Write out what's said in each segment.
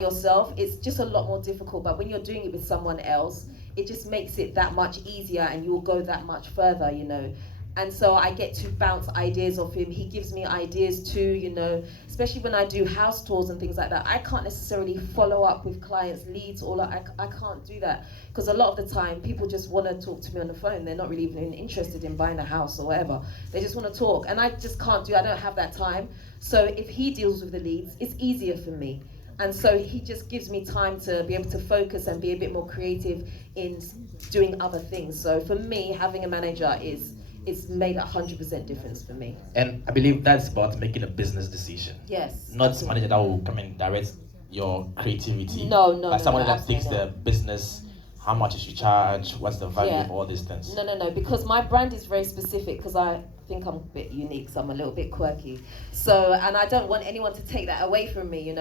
yourself, it's just a lot more difficult. But when you're doing it with someone else, it just makes it that much easier, and you'll go that much further, And so I get to bounce ideas off him. He gives me ideas too, especially when I do house tours and things like that. I can't necessarily follow up with clients' leads, or I can't do that, because a lot of the time people just want to talk to me on the phone. They're not really even interested in buying a house or whatever. They just want to talk, and I just can't I don't have that time. So if he deals with the leads, it's easier for me. And so he just gives me time to be able to focus and be a bit more creative in doing other things. So for me, having a manager it's made 100% difference for me. And I believe that's about making a business decision. Yes. Not absolutely. a manager that will come and direct your creativity. No, But someone that takes absolutely the business, how much you should charge, what's the value of all these things. No, because my brand is very specific, because I think I'm a bit unique, so I'm a little bit quirky. So, and I don't want anyone to take that away from me,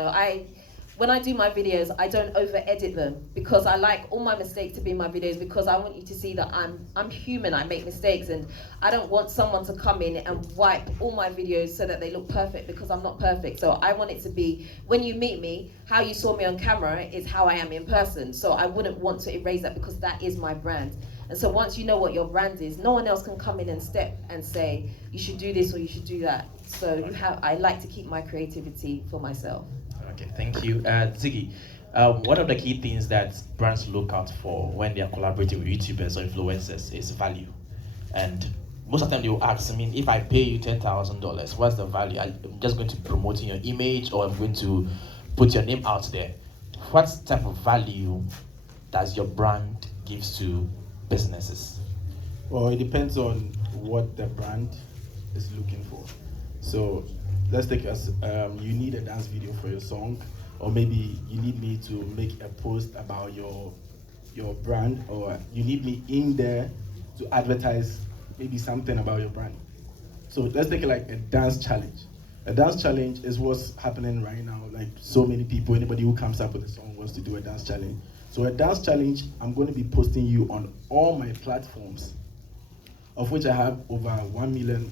When I do my videos, I don't over-edit them, because I like all my mistakes to be in my videos, because I want you to see that I'm human, I make mistakes, and I don't want someone to come in and wipe all my videos so that they look perfect, because I'm not perfect. So I want it to be, when you meet me, how you saw me on camera is how I am in person. So I wouldn't want to erase that, because that is my brand. And so once you know what your brand is, no one else can come in and step and say, you should do this or you should do that. So I like to keep my creativity for myself. Okay, thank you. Ziggy, one of the key things that brands look out for when they are collaborating with YouTubers or influencers is value. And most of the time they will ask, if I pay you $10,000, what's the value? I'm just going to promote your image, or I'm going to put your name out there. What type of value does your brand gives to businesses? Well, it depends on what the brand is looking for. So let's take as you need a dance video for your song, or maybe you need me to make a post about your brand, or you need me in there to advertise maybe something about your brand. So let's take it like a dance challenge. A dance challenge is what's happening right now. Like, so many people, anybody who comes up with a song wants to do a dance challenge. So a dance challenge, I'm going to be posting you on all my platforms, of which I have over 1 million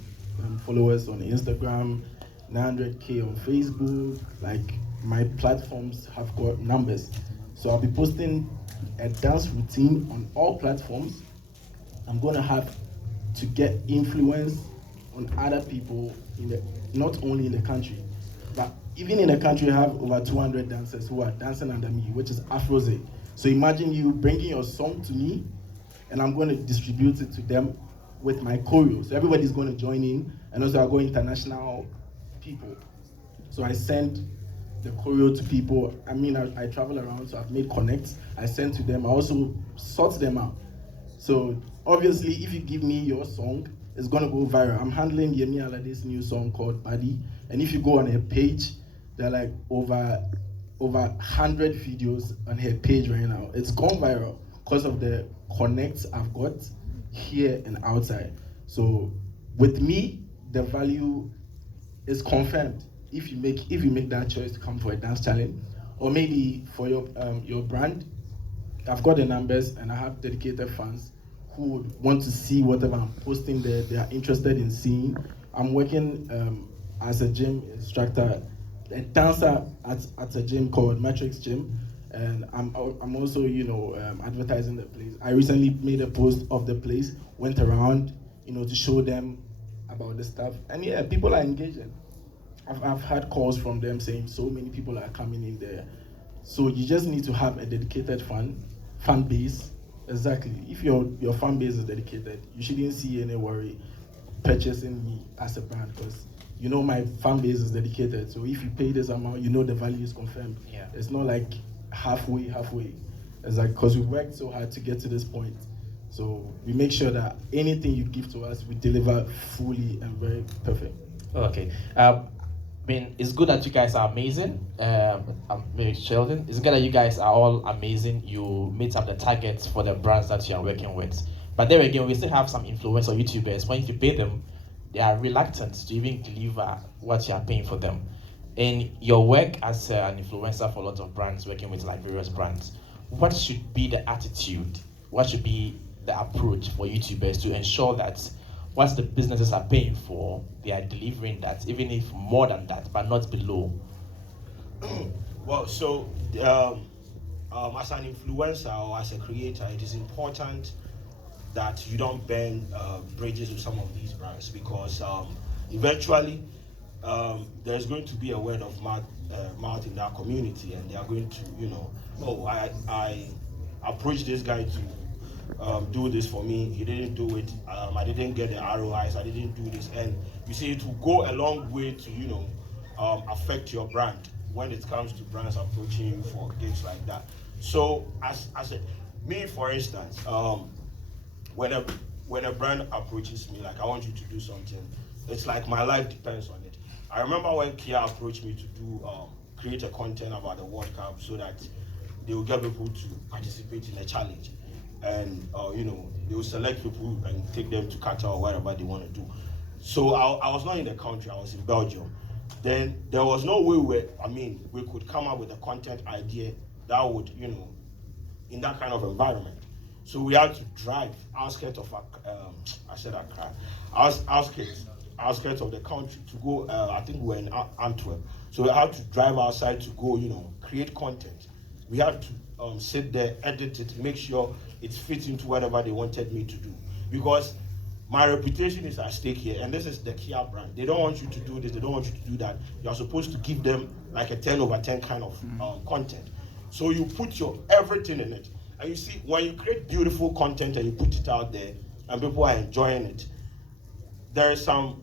followers on Instagram, 900K on Facebook. Like, my platforms have got numbers. So I'll be posting a dance routine on all platforms. I'm gonna have to get influence on other people not only in the country, but even in the country, I have over 200 dancers who are dancing under me, which is Afroze. So imagine you bringing your song to me, and I'm going to distribute it to them with my choreo. So everybody's going to join in, and also I go international people. So I send the choreo to people. I travel around, so I've made connects. I send to them. I also sort them out. So obviously, if you give me your song, it's gonna go viral. I'm handling Yemi Alade's new song called Body, and if you go on her page, there are like over 100 videos on her page right now. It's gone viral because of the connects I've got here and outside. So with me, the value is confirmed if you make that choice to come for a dance challenge, or maybe for your brand. I've got the numbers, and I have dedicated fans who would want to see whatever I'm posting there. They are interested in seeing. I'm working as a gym instructor, a dancer at a gym called Matrix Gym, and I'm also advertising the place. I recently made a post of the place, went around to show them about the stuff, and yeah, people are engaging. I've had calls from them saying so many people are coming in there. So you just need to have a dedicated fan base. Exactly. If your fan base is dedicated, you shouldn't see any worry purchasing me as a brand, because my fan base is dedicated. So if you pay this amount, the value is confirmed. Yeah. It's not like halfway. It's like, because we worked so hard to get to this point. So we make sure that anything you give to us, we deliver fully and very perfect. Okay. It's good that you guys are amazing. Ameyaw Sheldon, it's good that you guys are all amazing. You meet up the targets for the brands that you are working with. But there again, we still have some influencer YouTubers. When you pay them, they are reluctant to even deliver what you are paying for them. In your work as an influencer for lots of brands, working with like various brands, what should be the attitude? What should be the approach for YouTubers to ensure that what the businesses are paying for, they are delivering that, even if more than that, but not below? Well, so as an influencer or as a creator, it is important that you don't burn bridges with some of these brands, because eventually there's going to be a word of mouth in that community, and they are going to, oh, I approached this guy to do this for me. He didn't do it. I didn't get the ROIs. I didn't do this, and you see, it will go a long way to affect your brand when it comes to brands approaching you for gigs like that. So me, for instance, when a brand approaches me, like, I want you to do something, it's like my life depends on it. I remember when Kia approached me to create a content about the World Cup so that they will get people to participate in a challenge, and they will select people and take them to Qatar or wherever they want to do. So I was not in the country, I was in Belgium. Then there was no way we could come up with a content idea that would, in that kind of environment. So we had to drive outskirts of outskirts of the country to go. I think we were in Antwerp. So we had to drive outside to go, create content. We had to sit there, edit it, make sure it fits into whatever they wanted me to do. Because my reputation is at stake here, and this is the Kia brand. They don't want you to do this, they don't want you to do that. You are supposed to give them like a 10 over 10 kind of content. So you put your everything in it. And you see, when you create beautiful content and you put it out there, and people are enjoying it, there is some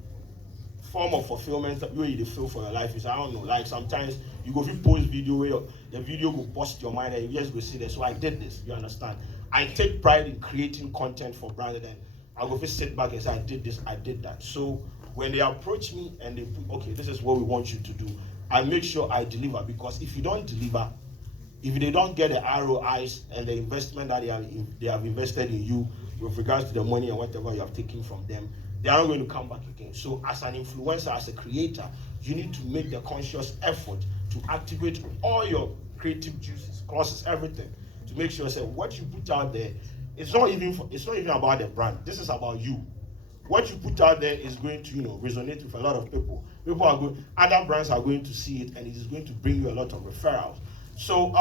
form of fulfillment that you really feel for your life. Is, I don't know, like sometimes you go post video where the video will bust your mind and you just go see this. So I did this, you understand? I take pride in creating content for brands, and I go sit back and say, I did this, I did that. So when they approach me and they put, okay, this is what we want you to do, I make sure I deliver, because if you don't deliver, if they don't get the ROIs and the investment that they have invested in you with regards to the money and whatever you have taken from them, they are not going to come back again. So as an influencer, as a creator, you need to make the conscious effort to activate all your creative juices, clauses, everything, to make sure that what you put out there, it's not even about the brand. This is about you. What you put out there is going to resonate with a lot of people. Other brands are going to see it, and it is going to bring you a lot of referrals. So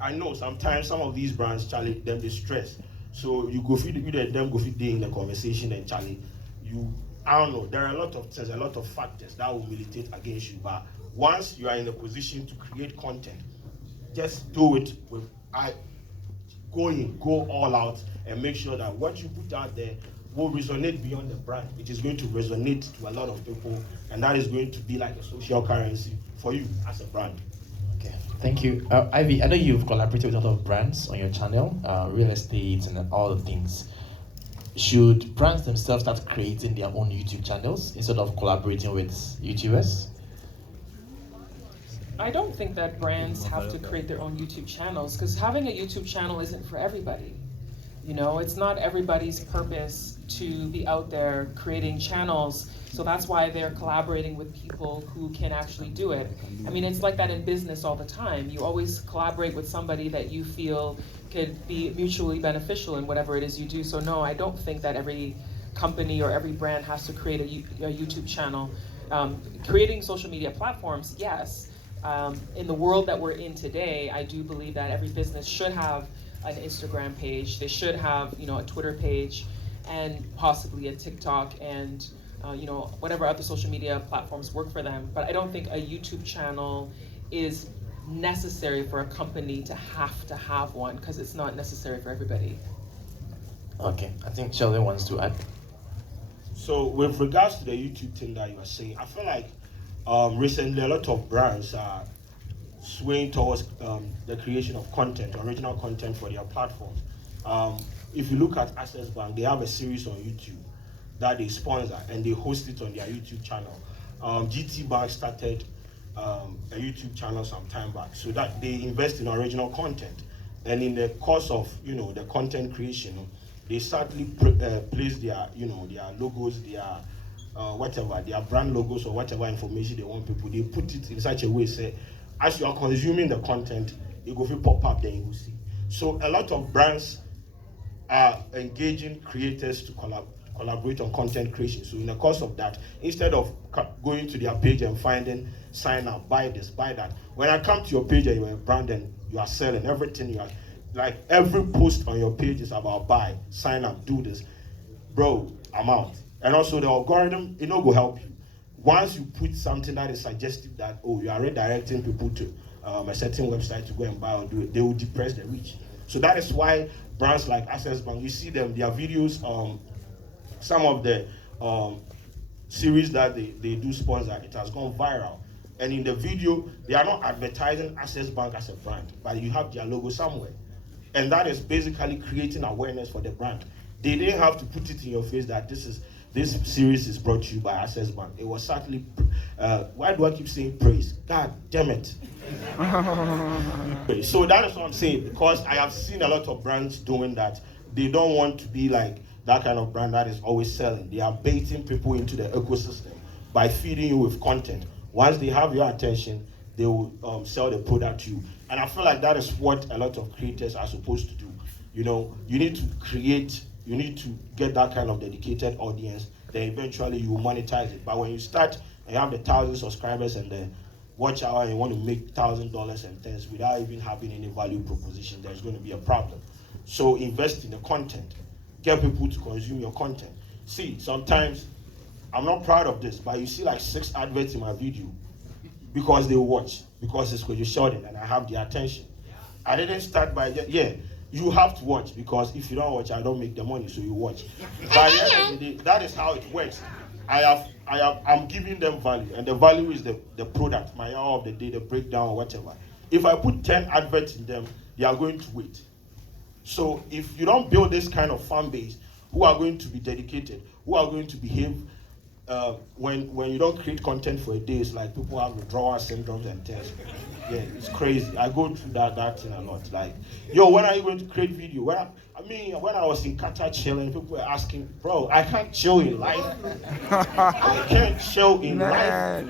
I know sometimes some of these brands, Charlie, them they stress. So you go feed them go feed in the conversation, and Charlie, I don't know. There are a lot of things, a lot of factors that will militate against you. But once you are in a position to create content, just do it with go all out, and make sure that what you put out there will resonate beyond the brand. It is going to resonate to a lot of people, and that is going to be like a social currency for you as a brand. Okay, thank you. Ivy, I know you've collaborated with a lot of brands on your channel, real estate and all the things. Should brands themselves start creating their own YouTube channels instead of collaborating with YouTubers? I don't think that brands have to create their own YouTube channels, because having a YouTube channel isn't for everybody. It's not everybody's purpose to be out there creating channels. So that's why they're collaborating with people who can actually do it. I mean, it's like that in business all the time. You always collaborate with somebody that you feel could be mutually beneficial in whatever it is you do. So no, I don't think that every company or every brand has to create a YouTube channel. Creating social media platforms, yes. In the world that we're in today, I do believe that every business should have an Instagram page. They should have, a Twitter page, and possibly a TikTok, and whatever other social media platforms work for them. But I don't think a YouTube channel is necessary for a company to have one, because it's not necessary for everybody. Okay, I think Sheldon wants to add. So with regards to the YouTube thing that you are saying, I feel like recently a lot of brands are swaying towards the creation of content, original content for their platforms. If you look at Access Bank, they have a series on YouTube that they sponsor, and they host it on their YouTube channel. GT Bank started a YouTube channel some time back, so that they invest in original content. And in the course of the content creation, they certainly place their their logos, their whatever, their brand logos or whatever information they want people. They put it in such a way, say, as you are consuming the content, it go pop up, then you will see. So a lot of brands are engaging creators to collaborate on content creation. So in the course of that, instead of going to their page and finding sign up, buy this, buy that, when I come to your page and you're a brand and you are selling everything, you are like every post on your page is about buy, sign up, do this, bro, I'm out. And also the algorithm, it no go help you. Once you put something that is suggestive that, oh, you are redirecting people to a certain website to go and buy or do it, they will depress the reach. So that is why brands like Access Bank, you see them, their videos, some of the series that they do sponsor, it has gone viral. And in the video, they are not advertising Access Bank as a brand, but you have their logo somewhere. And that is basically creating awareness for the brand. They didn't have to put it in your face that this series is brought to you by Access Bank. It was certainly, why do I keep saying praise? God damn it. So that is what I'm saying, because I have seen a lot of brands doing that. They don't want to be like that kind of brand that is always selling. They are baiting people into the ecosystem by feeding you with content. Once they have your attention, they will sell the product to you. And I feel like that is what a lot of creators are supposed to do. You know, you need to create, you need to get that kind of dedicated audience, then eventually you will monetize it. But when you start and you have the 1,000 subscribers and the watch hour and you want to make $1,000 and things without even having any value proposition, there's going to be a problem. So invest in the content. Get people to consume your content. See, sometimes, I'm not proud of this, but you see like 6 adverts in my video because they watch, because it's Kwadwo Sheldon and I have the attention. I didn't start by, you have to watch, because if you don't watch, I don't make the money, so you watch. By the end of the day, that is how it works. I'm giving them value, and the value is the product, my hour of the day, the breakdown or whatever. If I put 10 adverts in them, they are going to wait. So if you don't build this kind of fan base, who are going to be dedicated, who are going to behave, when you don't create content for a day, it's like people have withdrawal syndromes and things. Yeah, it's crazy. I go through that thing a lot. Like, yo, when are you going to create video? When I was in Qatar chilling, people were asking, bro, I can't chill in life. I can't chill in life.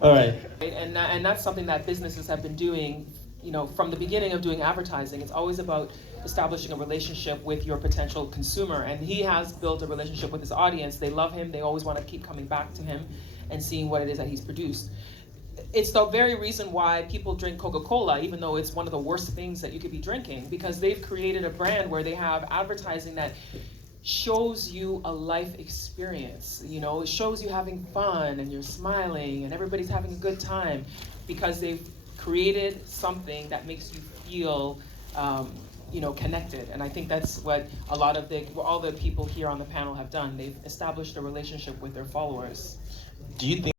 All right. And that's something that businesses have been doing, you know, from the beginning of doing advertising. It's always about establishing a relationship with your potential consumer, and he has built a relationship with his audience. They love him. They always want to keep coming back to him and seeing what it is that he's produced. It's the very reason why people drink Coca-Cola, even though it's one of the worst things that you could be drinking, because they've created a brand where they have advertising that shows you a life experience. You know, it shows you having fun and you're smiling and everybody's having a good time, because they've created something that makes you feel connected. And I think that's what all the people here on the panel have done. They've established a relationship with their followers. Do you think